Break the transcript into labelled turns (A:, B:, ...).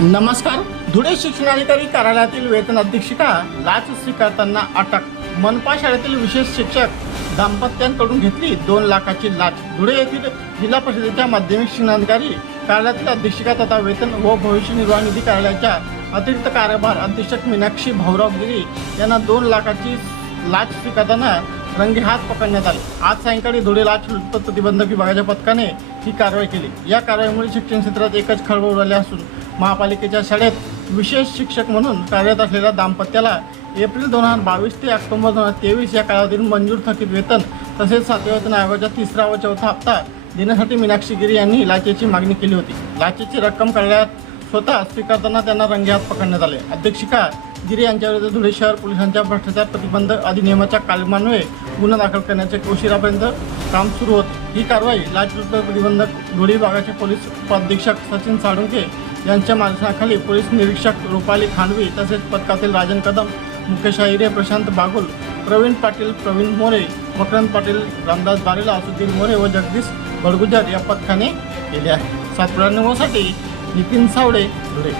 A: नमस्कार. धुळे शिक्षणाधिकारी कार्यालयातील वेतन अधीक्षिका लाच स्वीकारताना अटक. मनपा शाळेतील विशेष शिक्षक दाम्पत्यांकडून घेतली दोन लाखाची लाच. धुळे येथील जिल्हा परिषदेच्या माध्यमिक शिक्षणाधिकारी कार्यालयातील अधीक्षिका तथा वेतन व भविष्य निर्वाह निधी कार्यालयाच्या अतिरिक्त कार्यभार अधीक्षक मीनाक्षी भाऊराव गिरी यांना दोन लाखाची लाच स्वीकारताना रंगेहात पकडण्यात आले. आज सायंकाळी धुळे लाच लुटपत प्रतिबंधक विभागाच्या पथकाने ही कारवाई केली. या कारवाईमुळे शिक्षण क्षेत्रात एकच खळबळ उडाली असून महापालिकेच्या शाळेत विशेष शिक्षक म्हणून कार्यरत असलेल्या दाम्पत्याला एप्रिल दोन हजार बावीस ते ऑक्टोबर दोन हजार तेवीस या कालावधीत मंजूर थकीत वेतन तसेच सातव्या वेतन आयोगाचा तिसरा व चौथा हप्ता देण्यासाठी मीनाक्षी गिरी यांनी लाचेची मागणी केली होती. लाचेची रक्कम कार्यालयात स्वतः स्वीकारताना त्यांना रंगेहात पकडण्यात आले. अध्यक्षिका गिरी यांच्याविरुद्ध धुळे शहर पोलिसांच्या भ्रष्टाचार प्रतिबंध अधिनियमाच्या कालमान्वये गुन्हा दाखल करण्याचे उशिरापर्यंत काम सुरू होते. ही कारवाई लाचलुचपत प्रतिबंधक धुळे विभागाचे पोलीस उपअधीक्षक सचिन साळुंके यांच्या मार्गदर्शनाखाली पोलीस निरीक्षक रुपाली खांडवी तसेच पथकातील राजन कदम मुकेश आहिरे प्रशांत बागुल प्रवीण पाटील प्रवीण मोरे मकरंद पाटील रामदास बारेला असुद्दीन मोरे व जगदीश बडगुजर या पथकाने केले आहे. सातपुरा निवासाठी नितीन सावडे धुळे